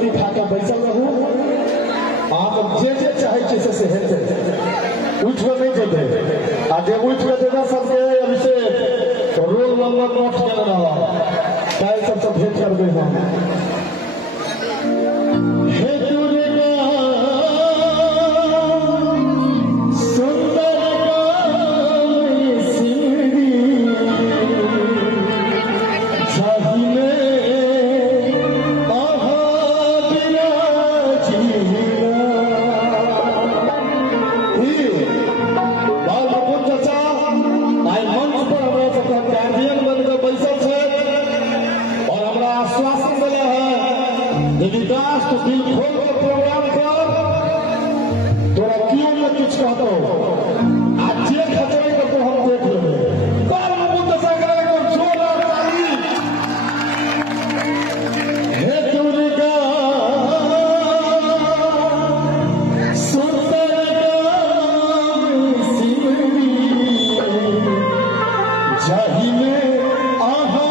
रोटी खा के बैसल रहू अहाँ जे जे चाहे से हेतै उठ के नहीं जेबै आ जे उठ के देगा सबके अभिषेक रोल नंबर नोट केने रहला काल्हि सबसे भेंट करबै हम विकास तो दिल खोल के प्रोग्राम कर तोरा क्यों न कुछ कहता हो आज जे खतरे को तो हम देख लेंगे बार मुद्दा सागर को जोरदार ताली हे दुर्गा सुंदर सिमरी जाहि में आहा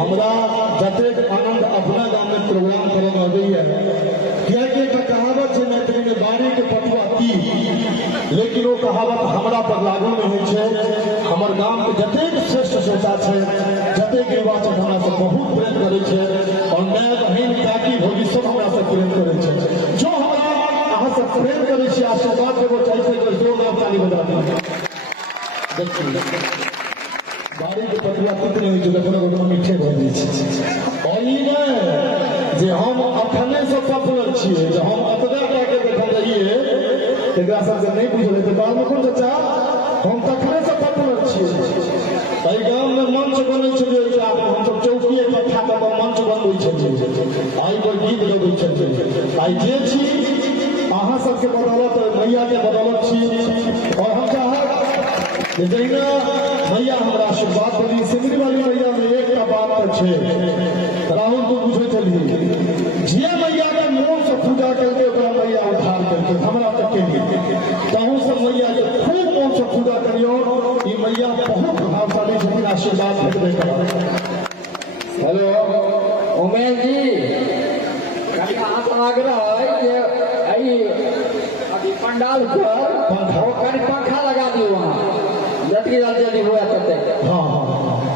हमरा जतेक आनंद अपना गाँव में प्रोग्राम करे में अबैया कियाकि एक कहावत है मैथिली में बारी के पटुआ तीर लेकिन वो कहावत हमरा पर लागू नहीं होइ छै। हमर गाँव के जतेक श्रेष्ठ श्रोता छै जतेक युवा छै हमरा से बहुत प्रेम करे छै और माय बहिन काकी भौजी सब हमरा से प्रेम करे छै। जो हमरा अहाँ से प्रेम करे छी आशीर्वाद देबो चाहे छै जो नाम ताली बजा दी देखिए बारी के पटुआ कितने हुई जो देखो ना मीठे भर दी और ये जे हम अखने से पॉपुलर छिए जे हम अतबे के देखल जाइए एकरा सबके नहीं बुझल है बाद में कोन चाचा हम तखने से पॉपुलर छिए। एहि गांव में मंच बनै छै जे हम सब चौकी इकट्ठा क के मंच बनबै छै आई पर गीत गबै छै आई जे छी अहाँ सबके बदौलत मैया के बदौलत छी और हम चाहब जहिना मैया हमरा आशीर्वाद देली सिमरी वाली मैया में एक बात छै राहुल को बुझे चलिए जे मैया के मोन से पूजा करके ओकरा मैया उद्धार करके हमरा तक के लिए तहु सब मैया के खूब मोन से पूजा करियो ई मैया बहुत प्रभावशाली छथिन आशीर्वाद भेटबे करत। हेलो उमेश जी अहाँ से आग्रह है कि अभी पंडाल पर पंखा लगा दियो वहाँ जल्दी हुआ तब तक। हाँ हाँ